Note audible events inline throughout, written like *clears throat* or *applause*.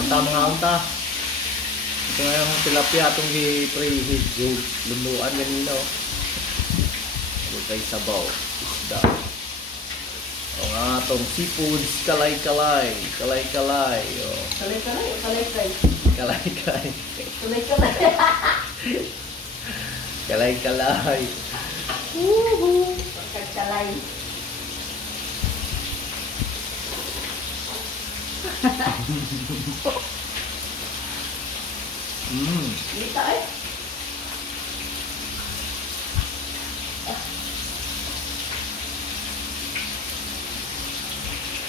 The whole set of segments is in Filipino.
Unta mga unta. Ito nga yung tilapia itong i-preheat gold. Lumuan ganina oh. Kay sabaw. Isda. O nga itong seafoods kalay-kalay. Kalay-kalay. Oh. Kalay-kalay o kalay-kalay? Kalay-kalay. Kalay-kalay. *laughs* Kalay-kalay. Woohoo! Pagkakalay. Mm. Lita eh.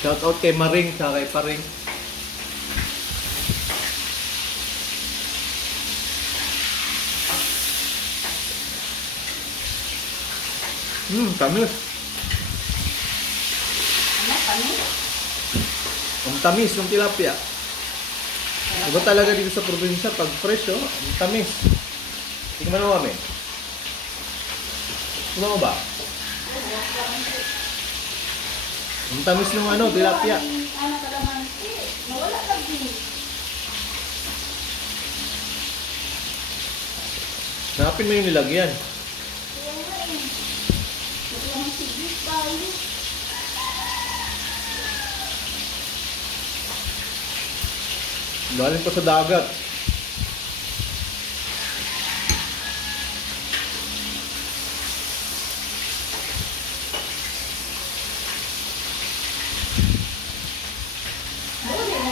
Shout out kay Maring sa kay Paring. Hmm, tamis. Ano? Kami? Ang tamis ng tilapia. Iba talaga dito sa probinsya, pag fresh, oh, tamis. Tingnan mo kami. Tingnan mo ba? Ang tamis ng ano, tilapia. Hanapin mo yung nilagyan. Kaya nga eh. Nagawang sigit tayo. Galing pa sa dagat.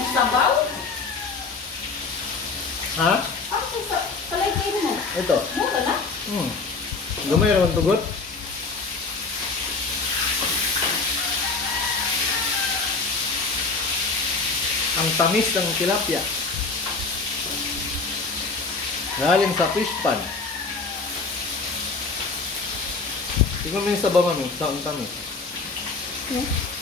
Sabaw? Ha? Ano sa kalay-kalay mo? Ito. Mura na? Hmm. Gamay naman tugot. Ang tamis ng tilapia. Galing sa fish pan. Tingnan mo yung sabaw mami. Sa ang tamis. Hmm?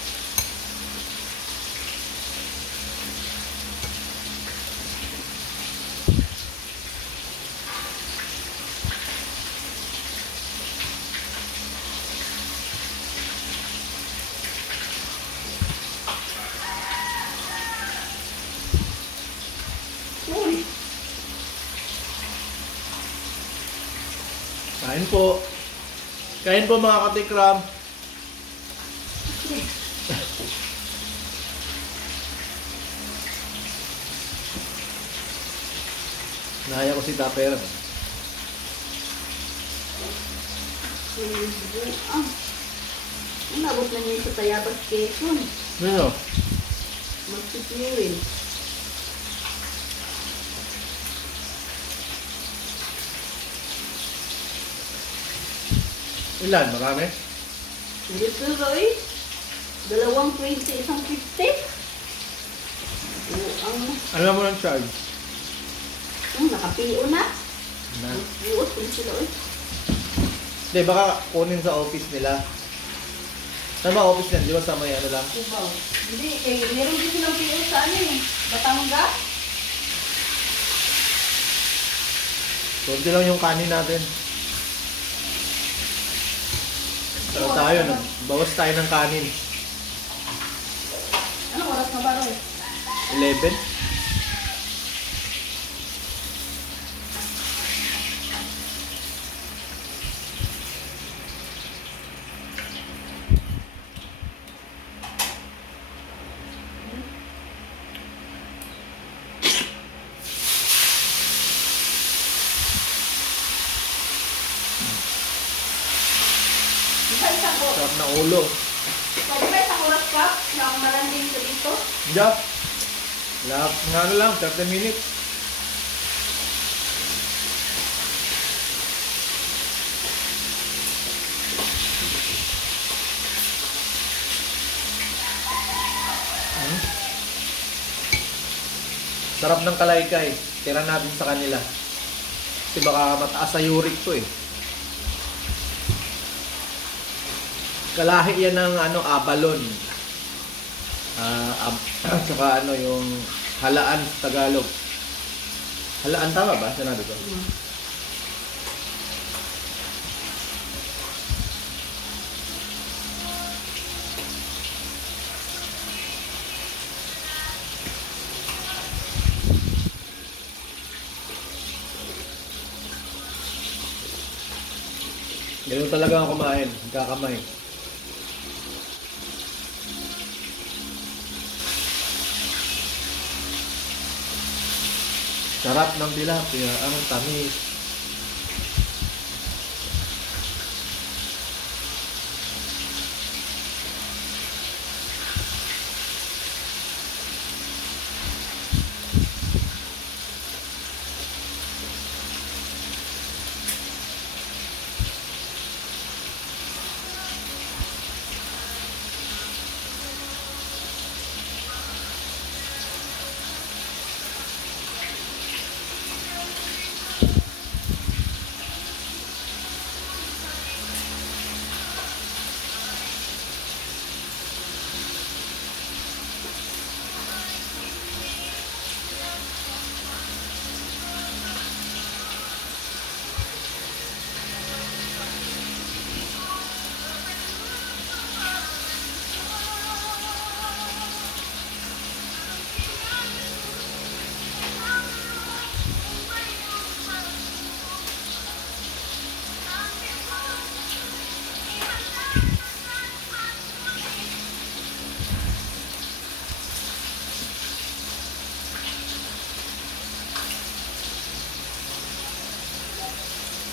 Kain po. Kain po mga katikram. Nahaya ko si Taper. Ah. Umabot na niya sa Tayabas Quezon. Ano? Magsipirin. Ilan? Marami? Hindi tuloy. Dalawang 20, isang 50. Oo, ang Alam mo ng charge? ang nakapiyo na. Na. Buot kung sila oy. Hindi, baka kunin sa office nila. Saan ba office niyan? Di ba sa may ano lang? Kubaw. Hindi, eh, meron din silang piyo sa ano eh. Batangas. Kunti lang yung kanin natin. Pero tayo, nag- bawas tayo ng kanin. Anong oras na ba Roy? 11? Sarap na ulo. Pwede ba isang oras ka na ang malanding sa dito? Diyan. Lap, nga ano lang, 30 minutes. Hmm? Sarap ng kalaykay. Tira natin sa kanila. Kasi baka mataas sa uric to eh. Kalahi yan ng ano, abalon. Uh, ab *clears throat* saka ano yung halaan sa Tagalog. Halaan tama ba? Sinabi ko. Mm. Ganun talaga ang kumain, kakamay. Sarap ng tilapia. Ang tamis.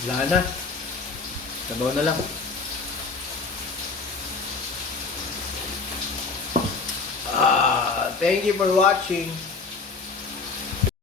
Wala na. Sabaw na lang. Ah, thank you for watching.